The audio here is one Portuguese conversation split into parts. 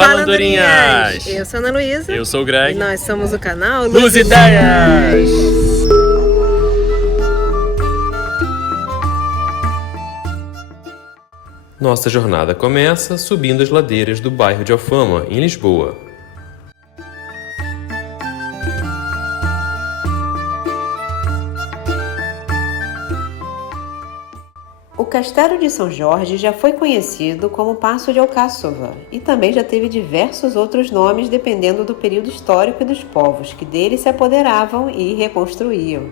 Fala, Andorinhas! Eu sou a Ana Luísa. Eu sou o Greg. E nós somos o canal Luz Ideias! Nossa jornada começa subindo as ladeiras do bairro de Alfama, em Lisboa. O Castelo de São Jorge já foi conhecido como Paço de Alcáçova e também já teve diversos outros nomes dependendo do período histórico e dos povos que dele se apoderavam e reconstruíam.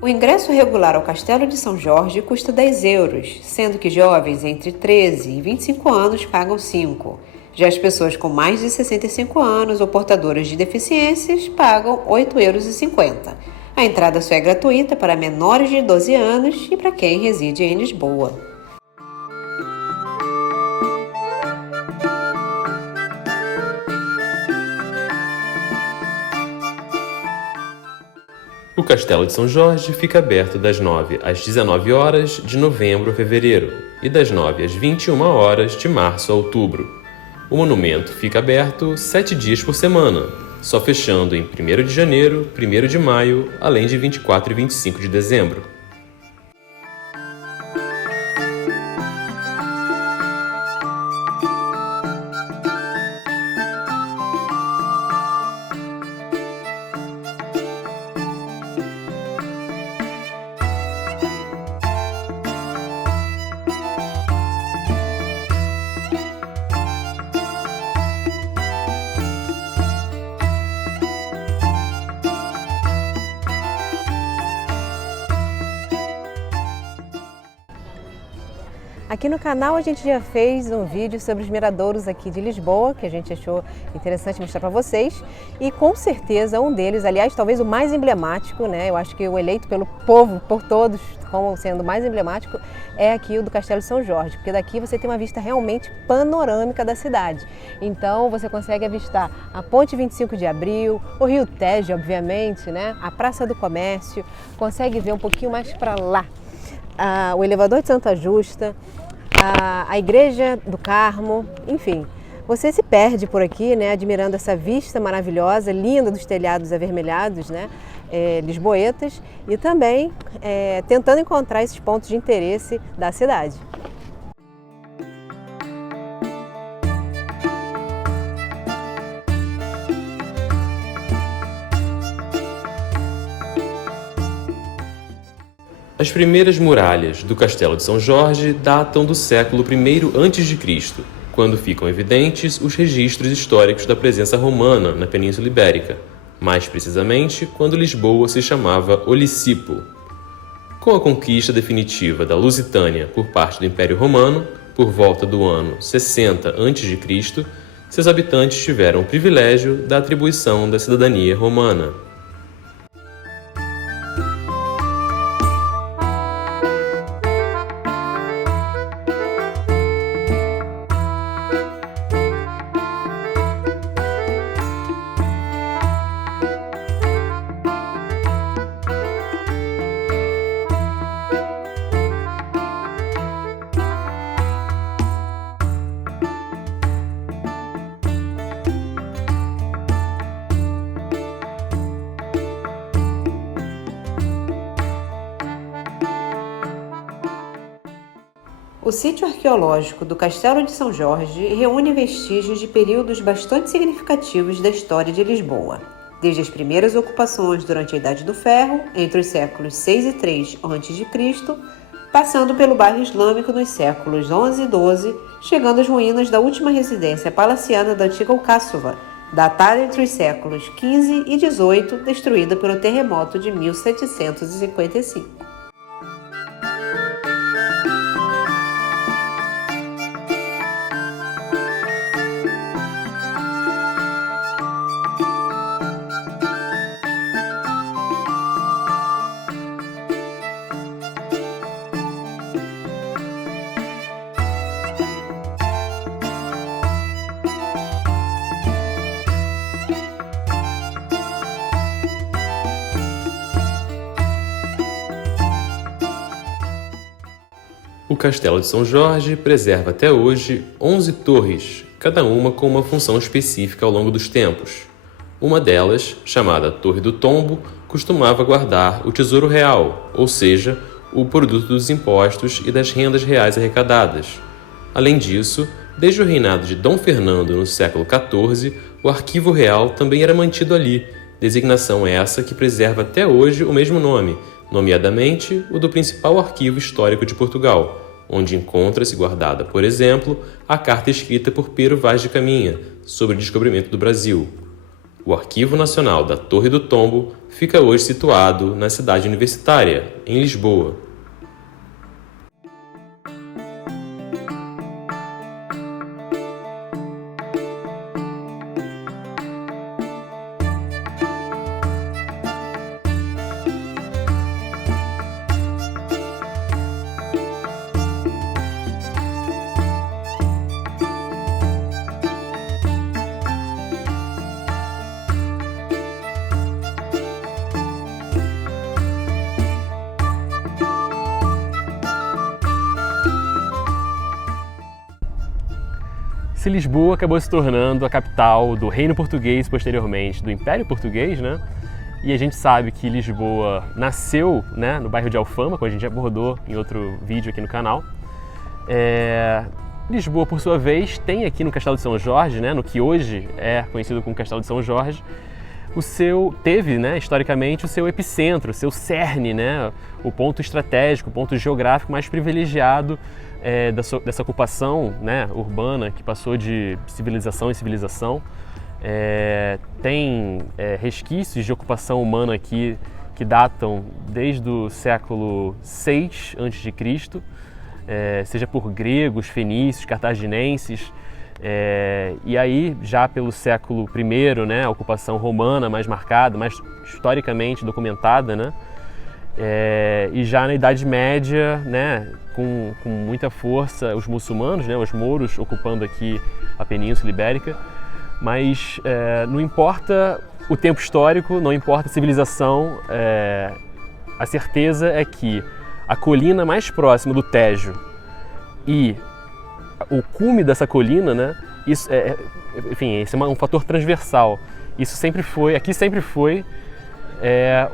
O ingresso regular ao Castelo de São Jorge custa 10 euros, sendo que jovens entre 13 e 25 anos pagam 5. Já as pessoas com mais de 65 anos ou portadoras de deficiências pagam 8,50 euros. A entrada só é gratuita para menores de 12 anos e para quem reside em Lisboa. O Castelo de São Jorge fica aberto das 9 às 19 horas de novembro a fevereiro e das 9 às 21 horas de março a outubro. O monumento fica aberto 7 dias por semana, só fechando em 1º de janeiro, 1º de maio, além de 24 e 25 de dezembro. Aqui no canal a gente já fez um vídeo sobre os miradouros aqui de Lisboa, que a gente achou interessante mostrar para vocês. E com certeza um deles, aliás, talvez o mais emblemático, né? Eu acho que o eleito pelo povo, por todos, como sendo o mais emblemático, é aqui o do Castelo de São Jorge, porque daqui você tem uma vista realmente panorâmica da cidade. Então você consegue avistar a Ponte 25 de Abril, o Rio Tejo, obviamente, né? A Praça do Comércio, consegue ver um pouquinho mais para lá o elevador de Santa Justa, a Igreja do Carmo, enfim. Você se perde por aqui, né, admirando essa vista maravilhosa, linda dos telhados avermelhados, né, lisboetas, e também tentando encontrar esses pontos de interesse da cidade. As primeiras muralhas do Castelo de São Jorge datam do século I a.C., quando ficam evidentes os registros históricos da presença romana na Península Ibérica, mais precisamente quando Lisboa se chamava Olisipo. Com a conquista definitiva da Lusitânia por parte do Império Romano, por volta do ano 60 a.C., seus habitantes tiveram o privilégio da atribuição da cidadania romana. O sítio arqueológico do Castelo de São Jorge reúne vestígios de períodos bastante significativos da história de Lisboa, desde as primeiras ocupações durante a Idade do Ferro, entre os séculos 6 e 3 a.C., passando pelo bairro islâmico nos séculos 11 e 12, chegando às ruínas da última residência palaciana da antiga Alcáçova, datada entre os séculos 15 e 18, destruída pelo terremoto de 1755. O Castelo de São Jorge preserva até hoje 11 torres, cada uma com uma função específica ao longo dos tempos. Uma delas, chamada Torre do Tombo, costumava guardar o tesouro real, ou seja, o produto dos impostos e das rendas reais arrecadadas. Além disso, desde o reinado de Dom Fernando no século XIV, o Arquivo Real também era mantido ali, designação essa que preserva até hoje o mesmo nome, nomeadamente o do principal arquivo histórico de Portugal, onde encontra-se guardada, por exemplo, a carta escrita por Pero Vaz de Caminha sobre o descobrimento do Brasil. O Arquivo Nacional da Torre do Tombo fica hoje situado na cidade universitária, em Lisboa. Se Lisboa acabou se tornando a capital do Reino Português, posteriormente do Império Português, né? E a gente sabe que Lisboa nasceu, né, no bairro de Alfama, como a gente abordou em outro vídeo aqui no canal. Lisboa, por sua vez, tem aqui no Castelo de São Jorge, né, no que hoje é conhecido como Castelo de São Jorge, teve, né, historicamente, o seu epicentro, o seu cerne, né, o ponto estratégico, o ponto geográfico mais privilegiado dessa ocupação, né, urbana que passou de civilização em civilização. Tem resquícios de ocupação humana aqui que datam desde o século VI a.C., seja por gregos, fenícios, cartaginenses, e aí já pelo século I, né, a ocupação romana mais marcada, mais historicamente documentada, né, e já na Idade Média, né, com muita força os muçulmanos, né, os mouros ocupando aqui a Península Ibérica, mas não importa o tempo histórico, não importa a civilização, a certeza é que a colina mais próxima do Tejo e o cume dessa colina, né, isso esse é um fator transversal. Isso sempre foi, aqui sempre foi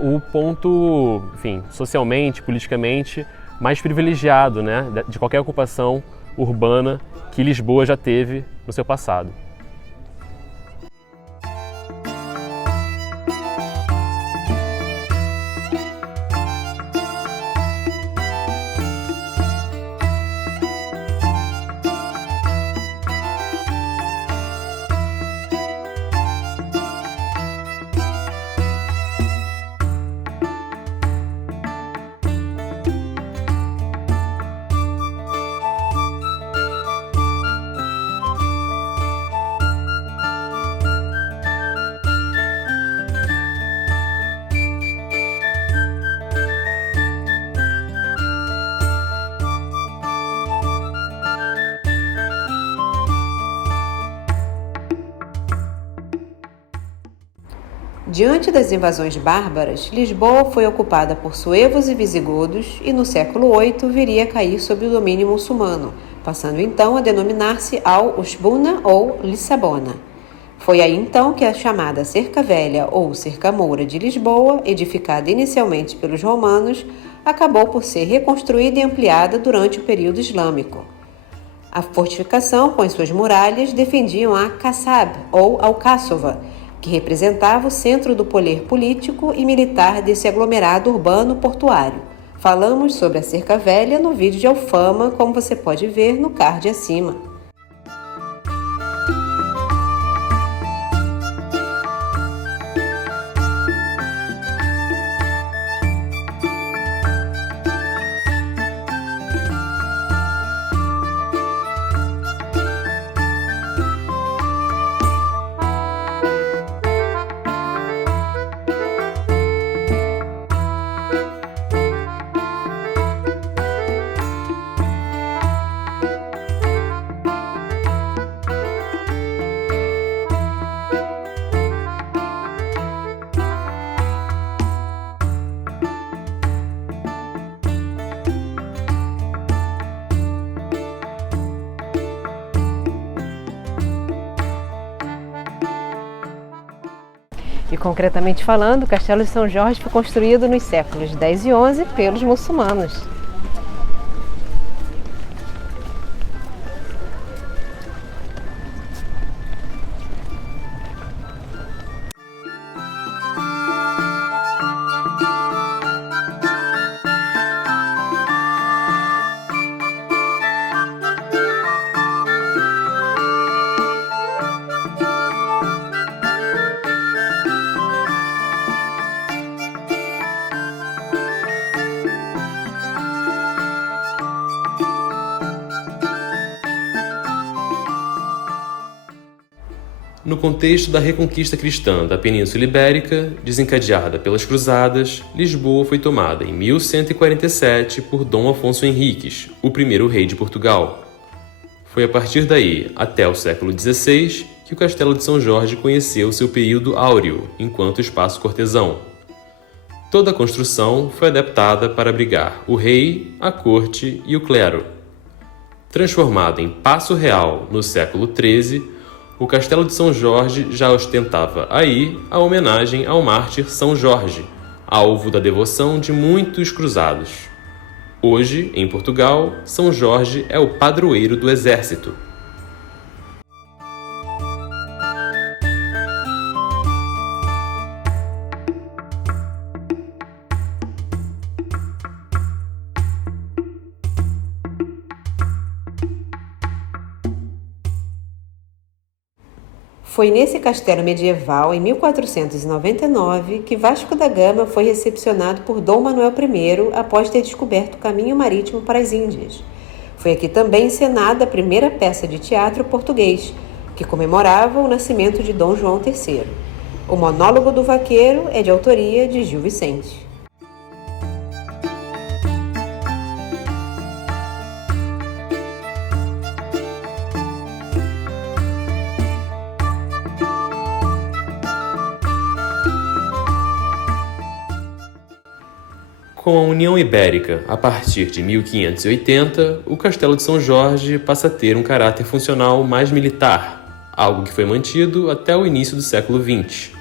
o ponto, enfim, socialmente, politicamente mais privilegiado, né, de qualquer ocupação urbana que Lisboa já teve no seu passado. Diante das invasões bárbaras, Lisboa foi ocupada por suevos e visigodos e no século VIII viria a cair sob o domínio muçulmano, passando então a denominar-se Al-Ushbuna ou Lissabona. Foi aí então que a chamada Cerca Velha ou Cerca Moura de Lisboa, edificada inicialmente pelos romanos, acabou por ser reconstruída e ampliada durante o período islâmico. A fortificação, com as suas muralhas, defendiam a Kassab ou Alcáçova, que representava o centro do poder político e militar desse aglomerado urbano portuário. Falamos sobre a Cerca Velha no vídeo de Alfama, como você pode ver no card acima. E concretamente falando, o Castelo de São Jorge foi construído nos séculos X e XI pelos muçulmanos. No contexto da reconquista cristã da Península Ibérica, desencadeada pelas Cruzadas, Lisboa foi tomada em 1147 por Dom Afonso Henriques, o primeiro rei de Portugal. Foi a partir daí, até o século XVI, que o Castelo de São Jorge conheceu seu período áureo, enquanto espaço cortesão. Toda a construção foi adaptada para abrigar o rei, a corte e o clero. Transformado em Paço Real no século XIII, o Castelo de São Jorge já ostentava aí a homenagem ao mártir São Jorge, alvo da devoção de muitos cruzados. Hoje, em Portugal, São Jorge é o padroeiro do exército. Foi nesse castelo medieval, em 1499, que Vasco da Gama foi recepcionado por Dom Manuel I após ter descoberto o caminho marítimo para as Índias. Foi aqui também encenada a primeira peça de teatro português, que comemorava o nascimento de Dom João III. O Monólogo do Vaqueiro é de autoria de Gil Vicente. Com a União Ibérica, a partir de 1580, o Castelo de São Jorge passa a ter um caráter funcional mais militar, algo que foi mantido até o início do século XX.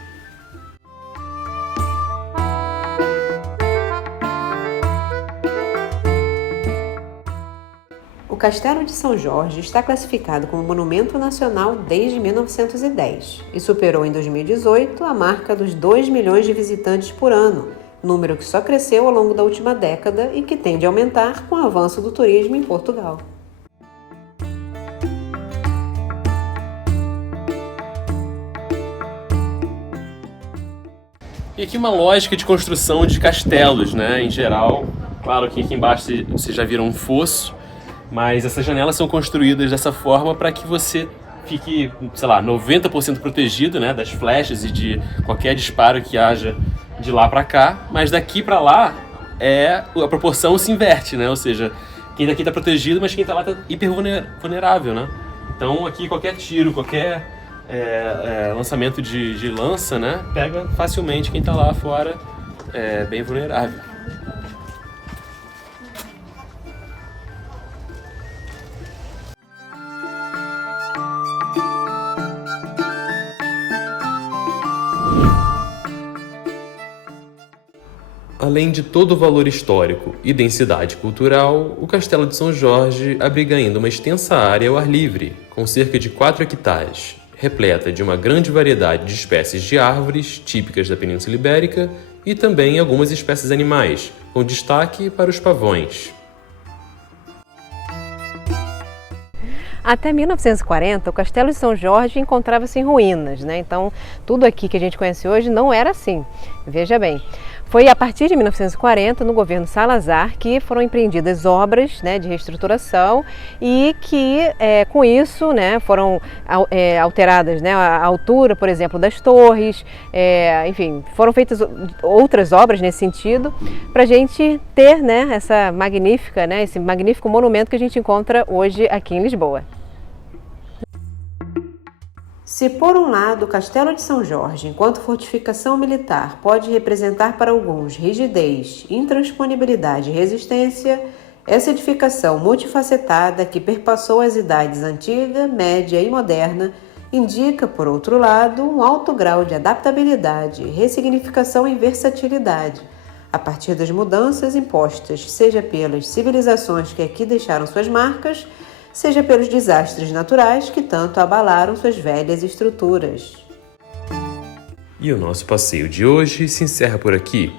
O Castelo de São Jorge está classificado como Monumento Nacional desde 1910 e superou em 2018 a marca dos 2 milhões de visitantes por ano, número que só cresceu ao longo da última década e que tende a aumentar com o avanço do turismo em Portugal. E aqui uma lógica de construção de castelos, né? Em geral, claro que aqui embaixo vocês já viram um fosso, mas essas janelas são construídas dessa forma para que você fique, sei lá, 90% protegido, né, das flechas e de qualquer disparo que haja de lá para cá, mas daqui para lá a proporção se inverte, né? Ou seja, quem daqui está protegido, mas quem está lá está hiper vulnerável, né? Então aqui qualquer tiro, qualquer lançamento de lança, né, pega facilmente quem está lá fora, bem vulnerável. Além de todo o valor histórico e densidade cultural, o Castelo de São Jorge abriga ainda uma extensa área ao ar livre, com cerca de 4 hectares, repleta de uma grande variedade de espécies de árvores típicas da Península Ibérica e também algumas espécies animais, com destaque para os pavões. Até 1940, o Castelo de São Jorge encontrava-se em ruínas, né? Então, tudo aqui que a gente conhece hoje não era assim. Veja bem, foi a partir de 1940, no governo Salazar, que foram empreendidas obras, né, de reestruturação e que, com isso, né, foram alteradas, né, a altura, por exemplo, das torres, enfim, foram feitas outras obras nesse sentido, para a gente ter, né, esse magnífico monumento que a gente encontra hoje aqui em Lisboa. Se por um lado o Castelo de São Jorge, enquanto fortificação militar, pode representar para alguns rigidez, intransponibilidade e resistência, essa edificação multifacetada que perpassou as idades antiga, média e moderna indica, por outro lado, um alto grau de adaptabilidade, ressignificação e versatilidade, a partir das mudanças impostas, seja pelas civilizações que aqui deixaram suas marcas, seja pelos desastres naturais que tanto abalaram suas velhas estruturas. E o nosso passeio de hoje se encerra por aqui.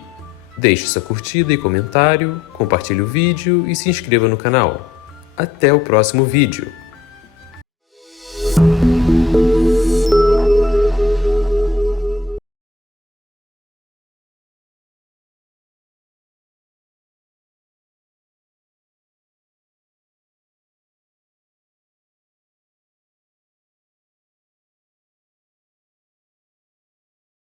Deixe sua curtida e comentário, compartilhe o vídeo e se inscreva no canal. Até o próximo vídeo!